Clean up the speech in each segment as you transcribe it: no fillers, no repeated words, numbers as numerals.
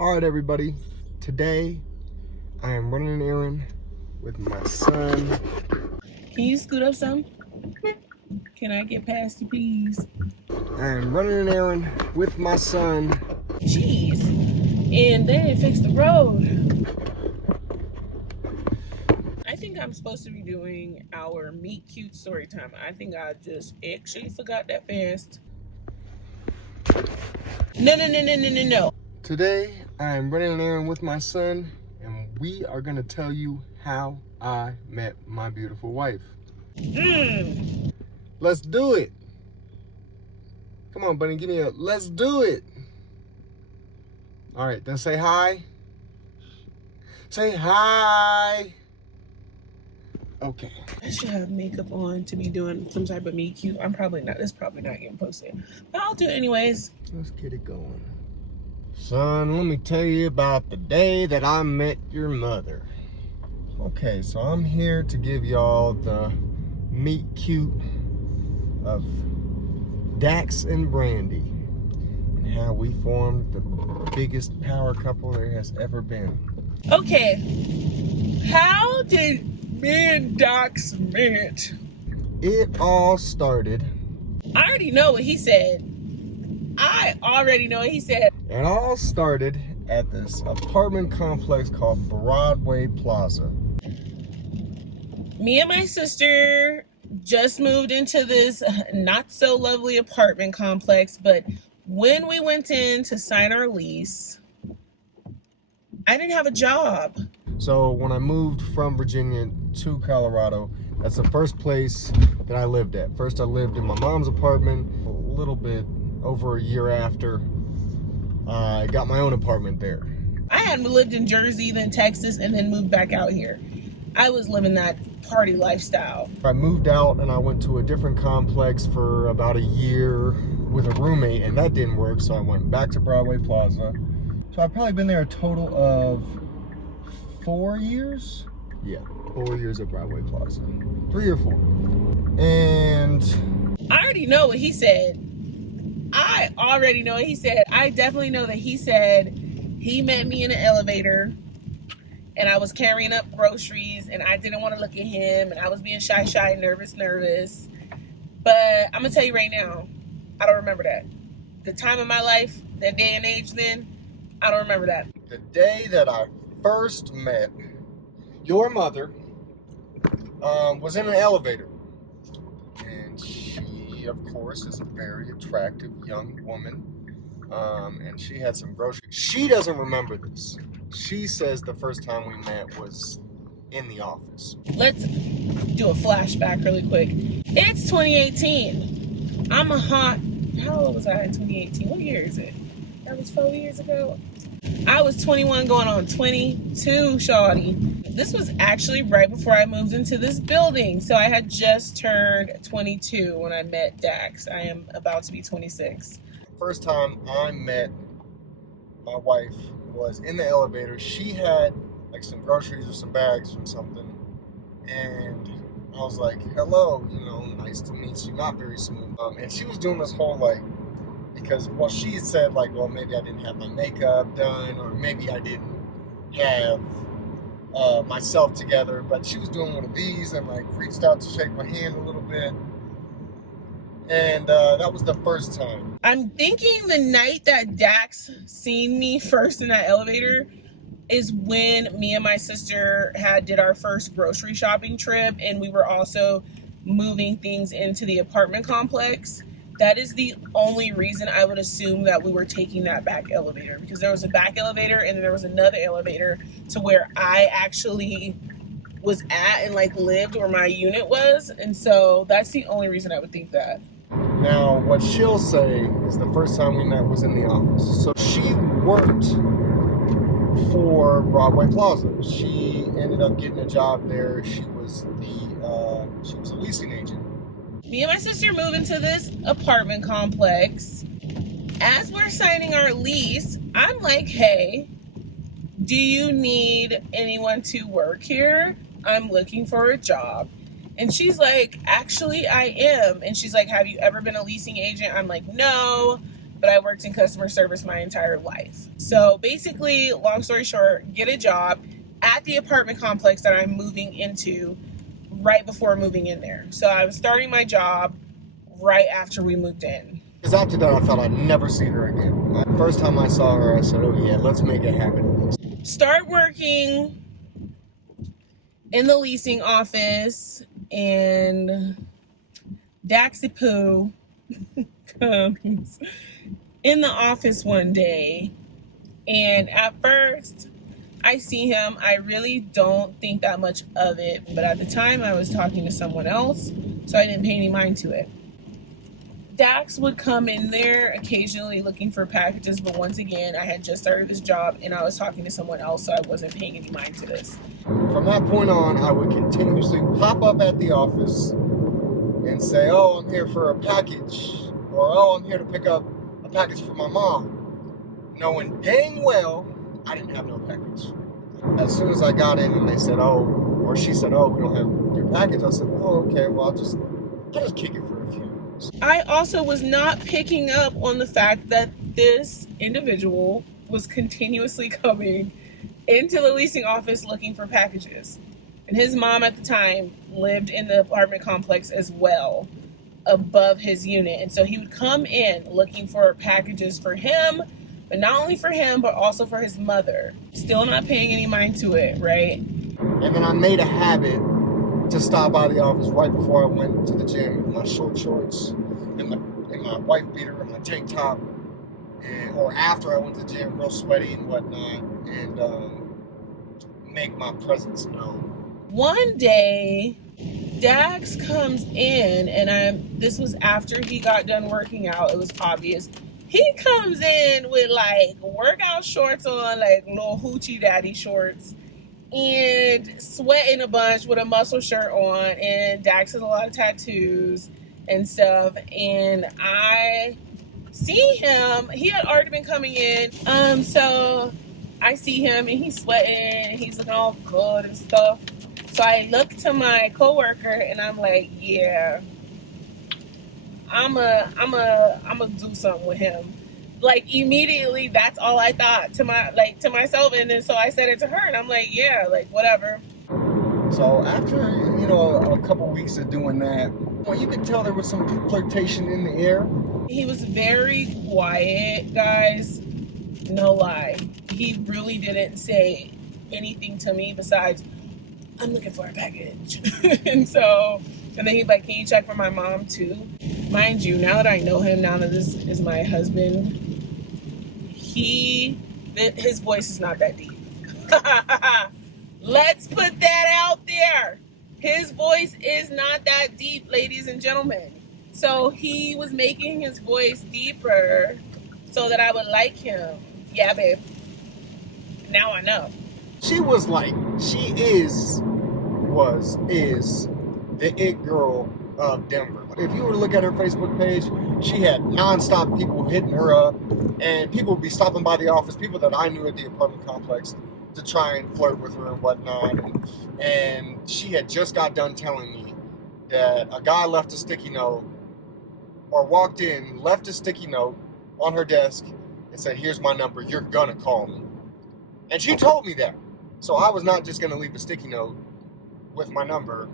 All right, everybody. Today, I am running an errand with my son. Can you scoot up some? Can I get past you, please? I am running an errand with my son. Jeez. And they didn't fix the road. I think I'm supposed to be doing our meet cute story time. I think I just actually forgot that fast. No. Today, I am running an errand with my son, and we are going to tell you how I met my beautiful wife. Let's do it. Come on, buddy, give me a let's do it. All right, then say hi. Say hi. Okay. I should have makeup on to be doing some type of meet cute. I'm probably not. It's probably not getting posted. But I'll do it anyways. Let's get it going. Son, let me tell you about the day that I met your mother. Okay, so I'm here to give y'all the meet cute of Dax and Brandy and how we formed the biggest power couple there has ever been. Okay, how did me and Dax meet? It all started. I already know what he said. It all started at this apartment complex called Broadway Plaza. Me and my sister just moved into this not so lovely apartment complex, but when we went in to sign our lease, I didn't have a job. So when I moved from Virginia to Colorado, that's the first place that I lived at. First I lived in my mom's apartment. A little bit over a year after, I got my own apartment there. I had lived in Jersey, then Texas, and then moved back out here. I was living that party lifestyle. I moved out and I went to a different complex for about a year with a roommate, and that didn't work, so I went back to Broadway Plaza. So I've probably been there a total of 4 years. Yeah, 4 years at Broadway Plaza. 3 or 4. And I already know what he said. I definitely know that he said he met me in an elevator and I was carrying up groceries and I didn't want to look at him and I was being shy, nervous. But I'm going to tell you right now, I don't remember that. The time of my life, that day and age then, I don't remember that. the day that I first met your mother was in an elevator. And she, of course, is a very attractive young woman. And she had some groceries. She doesn't remember this. She says the first time we met was in the office. Let's do a flashback really quick. It's 2018. How old was I in 2018? What year is it? That was 4 years ago. I was 21 going on 22, shawty. This was actually right before I moved into this building. So I had just turned 22 when I met Dax. I am about to be 26. First time I met my wife was in the elevator. She had like some groceries or some bags from something, and I was like, hello, nice to meet you. Not very smooth. And she was doing this whole like, because she had said like, well, maybe I didn't have my makeup done, or maybe I didn't have myself together, but she was doing one of these and like reached out to shake my hand a little bit. And that was the first time. I'm thinking the night that Dax seen me first in that elevator is when me and my sister did our first grocery shopping trip, and we were also moving things into the apartment complex. That is the only reason I would assume that we were taking that back elevator, because there was a back elevator and then there was another elevator to where I actually was at and like lived where my unit was. And so that's the only reason I would think that. Now, what she'll say is the first time we met was in the office. So she worked for Broadway Plaza. She ended up getting a job there. She was a leasing agent. Me and my sister moved into this apartment complex. As we're signing our lease, I'm like, hey, do you need anyone to work here? I'm looking for a job. And she's like, actually, I am. And she's like, have you ever been a leasing agent? I'm like, no. but I worked in customer service my entire life. So basically, long story short, get a job at the apartment complex that I'm moving into right before moving in there. So I was starting my job right after we moved in. Because after that, I thought I'd never see her again. The first time I saw her, I said, oh yeah, let's make it happen. Start working in the leasing office, and Daxy Poo comes in the office one day, and at first I see him. I really don't think that much of it, but at the time I was talking to someone else, so I didn't pay any mind to it. Dax would come in there occasionally looking for packages, but once again, I had just started this job and I was talking to someone else, so I wasn't paying any mind to this. From that point on, I would continuously pop up at the office and say, oh, I'm here for a package, or oh, I'm here to pick up a package for my mom, knowing dang well I didn't have no package. As soon as I got in and they said, oh, or she said, oh, we don't have your package, I said, oh, okay, well, I'll just kick it for a few. I also was not picking up on the fact that this individual was continuously coming into the leasing office looking for packages. And his mom at the time lived in the apartment complex as well, above his unit. And so he would come in looking for packages for him, but not only for him, but also for his mother. Still not paying any mind to it, right? And then I made a habit to stop by the office right before I went to the gym in my short shorts, in my white beater, and my tank top, or after I went to the gym, real sweaty and whatnot, and make my presence known. One day, Dax comes in, and this was after he got done working out. It was obvious. He comes in with like workout shorts on, like little hoochie daddy shorts, and sweating a bunch with a muscle shirt on, and Dax has a lot of tattoos and stuff, and I see him. He had already been coming in, so I see him and he's sweating and he's looking all good and stuff. So I look to my coworker and I'm like, yeah, I'm a do something with him. Like immediately, that's all I thought to myself, and then so I said it to her, and I'm like, yeah, like whatever. So after a couple weeks of doing that, well, you could tell there was some flirtation in the air. He was very quiet, guys. No lie, he really didn't say anything to me besides, I'm looking for a package. and then he's like, can you check for my mom too? Mind you, now that I know him, now that this is my husband, his voice is not that deep. Let's put that out there. His voice is not that deep, ladies and gentlemen. So he was making his voice deeper so that I would like him. Yeah, babe. Now I know. She is the it girl of Denver. If you were to look at her Facebook page, she had nonstop people hitting her up, and people would be stopping by the office, people that I knew at the apartment complex, to try and flirt with her and whatnot. And she had just got done telling me that a guy left a sticky note, or walked in, left a sticky note on her desk and said, here's my number, you're gonna call me. And she told me that. So I was not just gonna leave a sticky note with my number,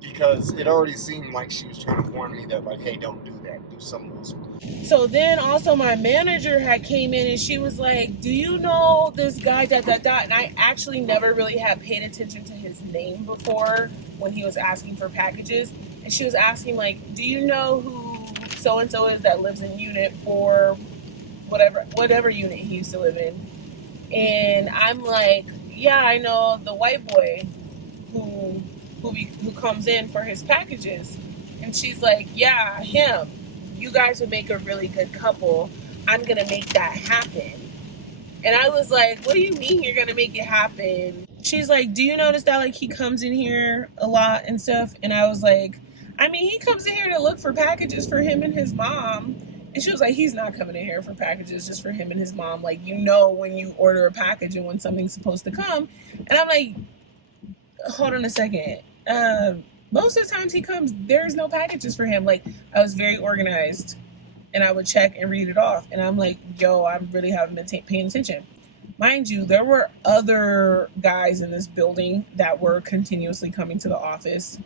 because it already seemed like she was trying to warn me that, like, hey, don't do that, do something else. So then also my manager had came in and she was like, do you know this guy, ... And I actually never really had paid attention to his name before when he was asking for packages. And she was asking, like, do you know who so-and-so is that lives in unit for whatever unit he used to live in? And I'm like, yeah, I know the white boy who comes in for his packages. And she's like, yeah, him. You guys would make a really good couple. I'm gonna make that happen. And I was like, what do you mean you're gonna make it happen? She's like, do you notice that like he comes in here a lot and stuff? And I was like, I mean, he comes in here to look for packages for him and his mom. And she was like, he's not coming in here for packages just for him and his mom. Like, you know when you order a package and when something's supposed to come. And I'm like, hold on a second. Most of the times he comes, there's no packages for him. Like, I was very organized and I would check and read it off. And I'm like, yo, I really haven't been paying attention. Mind you, there were other guys in this building that were continuously coming to the office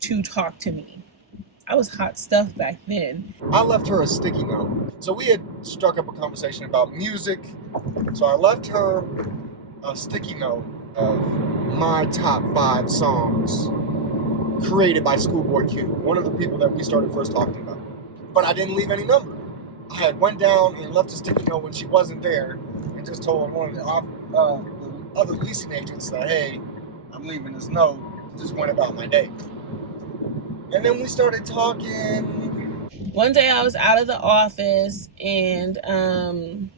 to talk to me. I was hot stuff back then. I left her a sticky note. So we had struck up a conversation about music. So I left her a sticky note of my top 5 songs created by Schoolboy Q, one of the people that we started first talking about. But I didn't leave any number. I had went down and left a sticky note when she wasn't there and just told one of the other leasing agents that, hey, I'm leaving this note. Just went about my day. And then we started talking. One day I was out of the office and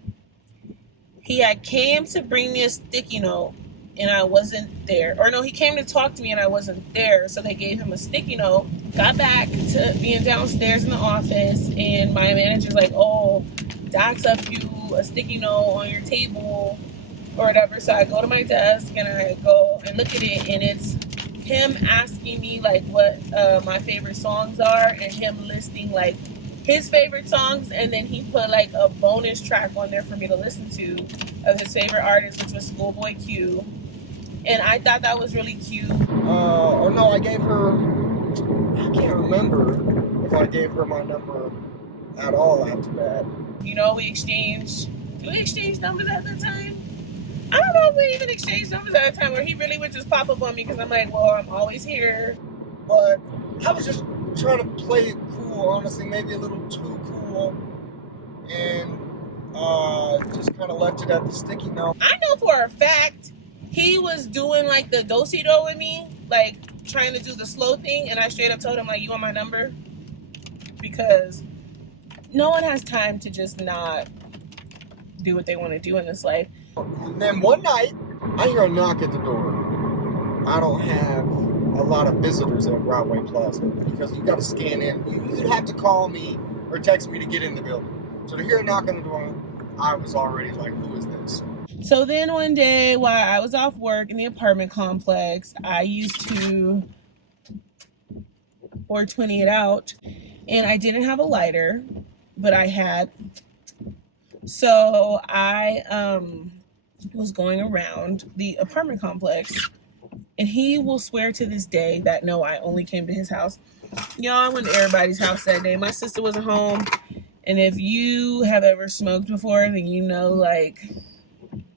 he had came to bring me a sticky note and I wasn't there. Or no, he came to talk to me and I wasn't there. So they gave him a sticky note. Got back to being downstairs in the office and my manager's like, oh, Dax left you a sticky note on your table or whatever. So I go to my desk and I go and look at it and it's him asking me like what my favorite songs are and him listing like his favorite songs, and then he put like a bonus track on there for me to listen to of his favorite artist, which was Schoolboy Q. And I thought that was really cute. Or no, I gave her, I can't remember if I gave her my number at all after that. You know, did we exchange numbers at the time? I don't know if we even exchanged numbers at a time where he really would just pop up on me because I'm like, well, I'm always here. But I was just trying to play it cool, honestly, maybe a little too cool. And just kind of left it at the sticky note. I know for a fact he was doing like the do-si-do with me, like trying to do the slow thing. And I straight up told him, like, you want my number? Because no one has time to just not do what they want to do in this life. And then one night, I hear a knock at the door. I don't have a lot of visitors at Broadway Plaza because you got to scan in. You'd have to call me or text me to get in the building. So to hear a knock on the door, I was already like, who is this? So then one day while I was off work in the apartment complex, I used to 420 it out and I didn't have a lighter, but I had. So I was going around the apartment complex and he will swear to this day that no, I only came to his house. Y'all, I went to everybody's house that day. My sister wasn't home. And if you have ever smoked before, then you know, like,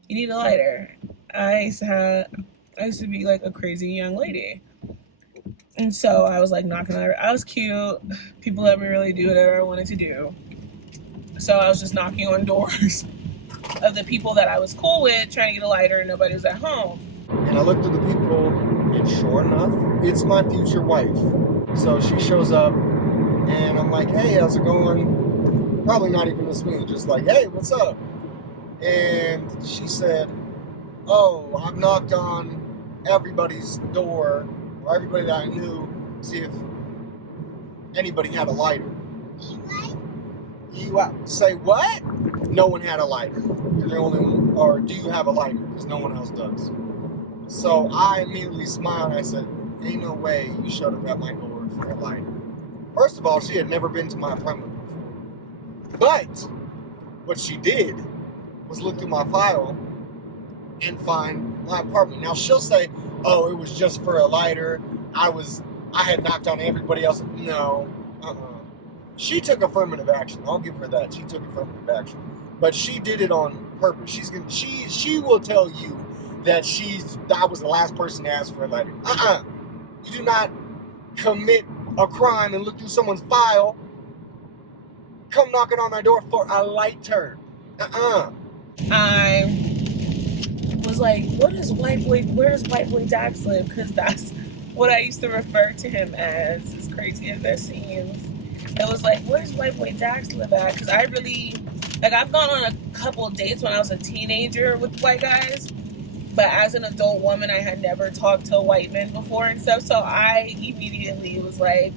you need a lighter. I used to be like a crazy young lady. And so I was like knocking on her. I was cute. People let me really do whatever I wanted to do. So I was just knocking on doors of the people that I was cool with, trying to get a lighter, and nobody was at home. And I looked at the people, and sure enough, it's my future wife. So she shows up, and I'm like, hey, how's it going? Probably not even this smooth, just like, hey, what's up? And she said, oh, I've knocked on everybody's door, or everybody that I knew, to see if anybody had a lighter. You say what? No one had a lighter. You're the only one. Or do you have a lighter? Because no one else does. So I immediately smiled and I said, ain't no way you showed up at my door for a lighter. First of all, she had never been to my apartment before. But what she did was look through my file and find my apartment. Now she'll say, oh, it was just for a lighter. I had knocked on everybody else. No. She took affirmative action. I'll give her that. She took affirmative action. But she did it on purpose. She will tell you that I was the last person to ask for a lighter. You do not commit a crime and look through someone's file, come knocking on my door for a lighter. I was like, where's white boy Dax live? Because that's what I used to refer to him as, as crazy as that seems. It was like, where's white boy Dax live at? Because I really, like, I've gone on a couple of dates when I was a teenager with white guys, but as an adult woman, I had never talked to white men before and stuff, so I immediately was like,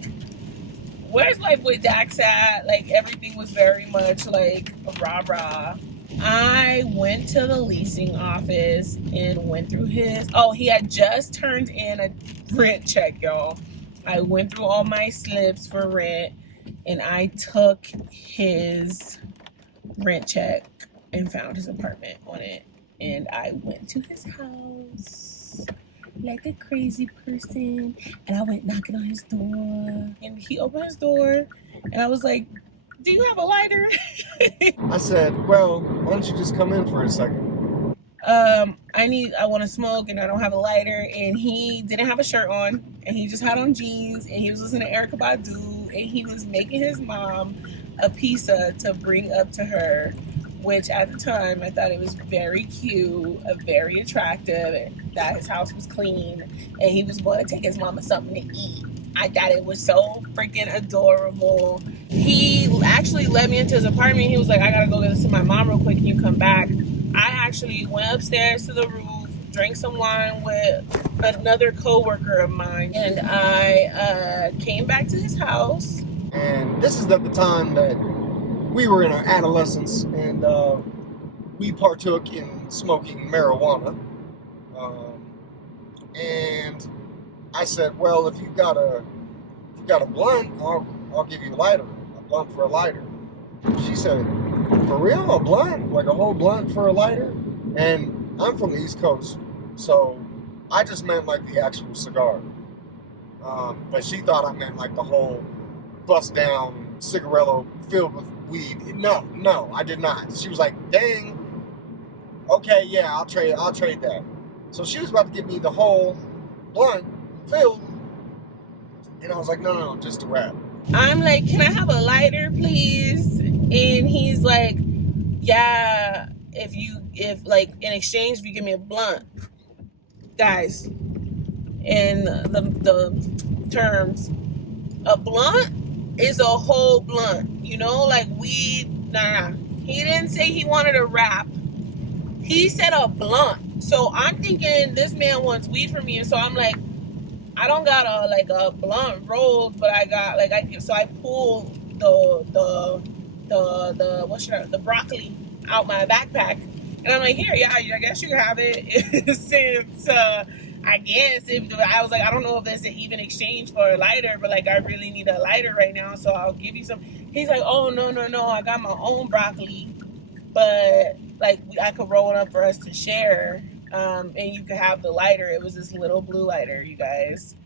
where's white boy Dax at? Like, everything was very much like, rah-rah. I went to the leasing office and went through he had just turned in a rent check, y'all. I went through all my slips for rent, and I took his rent check and found his apartment on it. And I went to his house like a crazy person. And I went knocking on his door. And he opened his door. And I was like, do you have a lighter? I said, well, why don't you just come in for a second? I want to smoke and I don't have a lighter. And he didn't have a shirt on. And he just had on jeans. And he was listening to Erykah Badu. And he was making his mom a pizza to bring up to her, which at the time I thought it was very cute, very attractive, that his house was clean and he was going to take his mama something to eat. I thought it was so freaking adorable. He actually led me into his apartment. He was like, I gotta go get this to my mom real quick. Can you come back? I actually went upstairs to the roof, drank some wine with another coworker of mine, and I came back to his house. And this is at the time that we were in our adolescence, and we partook in smoking marijuana. And I said, well, if you've got a blunt, I'll give you a lighter, a blunt for a lighter. She said, for real, a blunt? Like a whole blunt for a lighter? And I'm from the East Coast, so I just meant like the actual cigar. But she thought I meant like the whole bust down cigarillo filled with weed. No, I did not. She was like, dang, okay, yeah, I'll trade that. So she was about to give me the whole blunt filled, and I was like, no, just a wrap. I'm like, can I have a lighter, please? And he's like, yeah, if in exchange, if you give me a blunt. Guys, in the terms, a blunt is a whole blunt, like weed. Nah. He didn't say he wanted a wrap. He said a blunt. So I'm thinking this man wants weed from me, and so I'm like, I don't got a blunt rolled, but I got so I pulled the broccoli out my backpack, and I'm like, here, yeah, I guess you can have it. Since I guess if I was like, I don't know if there's an even exchange for a lighter, but like I really need a lighter right now, so I'll give you some. He's like, oh no, I got my own broccoli, but like I could roll it up for us to share, and you could have the lighter. It was this little blue lighter, you guys.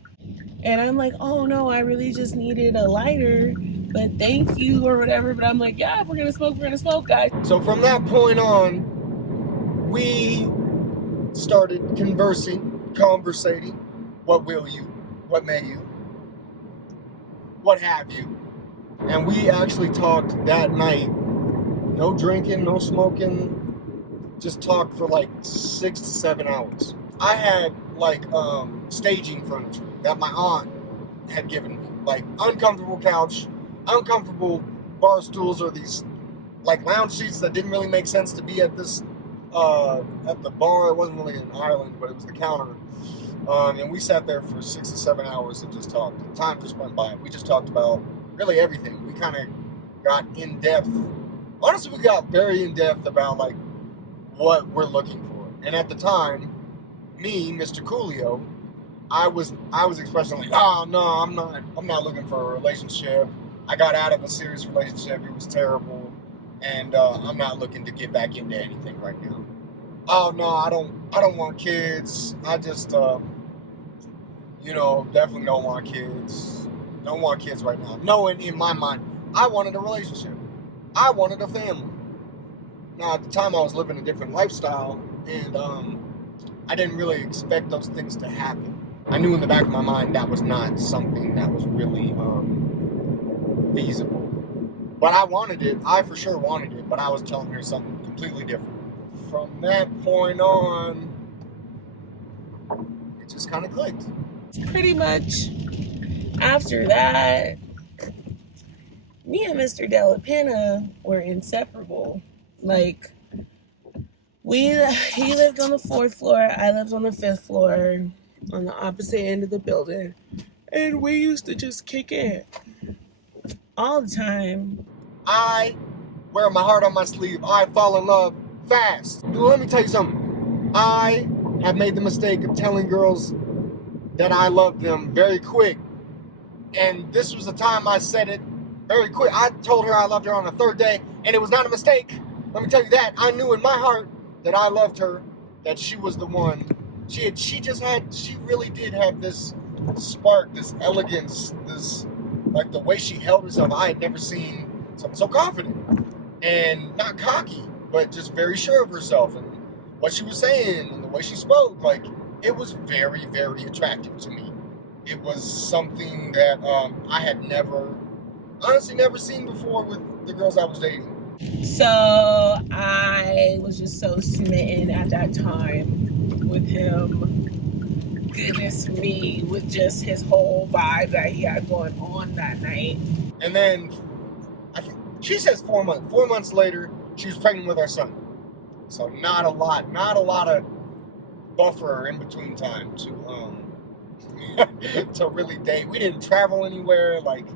And I'm like, oh no, I really just needed a lighter, but thank you or whatever. But I'm like, yeah, if we're gonna smoke, guys. So from that point on, we started conversating. What will you? What may you? What have you? And we actually talked that night. No drinking, no smoking. Just talked for like 6 to 7 hours. I had like staging furniture that my aunt had given me, like uncomfortable couch, uncomfortable bar stools, or these like lounge seats that didn't really make sense to be at this at the bar. It wasn't really an island, but it was the counter. And we sat there for 6 to 7 hours and just talked. The time just went by. We just talked about really everything. We kind of got in depth. Honestly, we got very in depth about like what we're looking for. And at the time, me, Mr. Coolio, I was expressing like, oh no, I'm not looking for a relationship. I got out of a serious relationship. It was terrible, and I'm not looking to get back into anything right now. Oh no, I don't want kids. I just definitely don't want kids. Don't want kids right now. No, in my mind, I wanted a relationship. I wanted a family. Now, at the time, I was living a different lifestyle, and I didn't really expect those things to happen. I knew in the back of my mind that was not something that was really feasible. But I wanted it. I for sure wanted it, but I was telling her something completely different. From that point on, it just kind of clicked. Pretty much after that, me and Mr. Della Penna were inseparable. Like, he lived on the 4th floor, I lived on the 5th floor, on the opposite end of the building, and we used to just kick it all the time. I wear my heart on my sleeve. I fall in love fast. Let me tell you something. I have made the mistake of telling girls that I love them very quick, and this was the time I said it very quick. I told her I loved her on the third day, and it was not a mistake. Let me tell you that. I knew in my heart that I loved her, that she was the one. She really did have this spark, this elegance, this, like, the way she held herself. I had never seen someone so confident and not cocky, but just very sure of herself and what she was saying and the way she spoke. Like, it was very, very attractive to me. It was something that I had honestly never seen before with the girls I was dating. So I was just so smitten at that time with him. Goodness me, with just his whole vibe that he had going on that night. And then, I think she says 4 months. 4 months later, she was pregnant with our son. So not a lot of buffer in between time to to really date. We didn't travel anywhere. Like,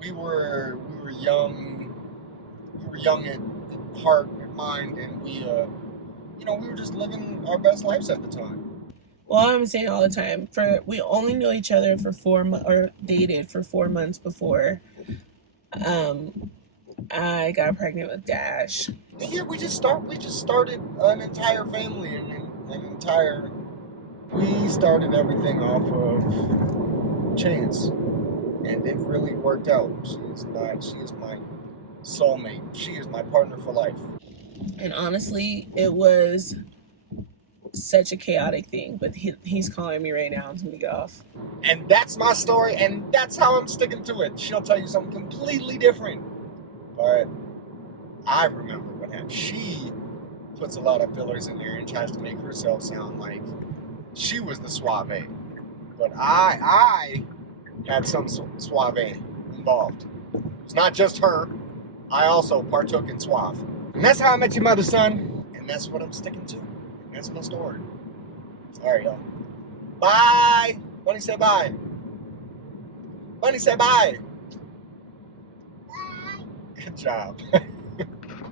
we were young. We were young at heart and mind, and we were just living our best lives at the time. Well, I'm saying all the time, we only knew each other for 4 months, or dated for 4 months before I got pregnant with Dash. And yeah, we just started an entire family and we started everything off of chance, and it really worked out. She is my soulmate. She is my partner for life. And honestly, it was such a chaotic thing, but he's calling me right now. I'm gonna get off. And that's my story, and that's how I'm sticking to it. She'll tell you something completely different, but I remember what happened. She puts a lot of fillers in there and tries to make herself sound like she was the suave, but I had some suave involved. It's not just her. I also partook in suave. And that's how I met your mother, son. And that's what I'm sticking to. And that's my story. All right, y'all. Bye. Bunny said bye. Bunny said bye. Bye. Good job.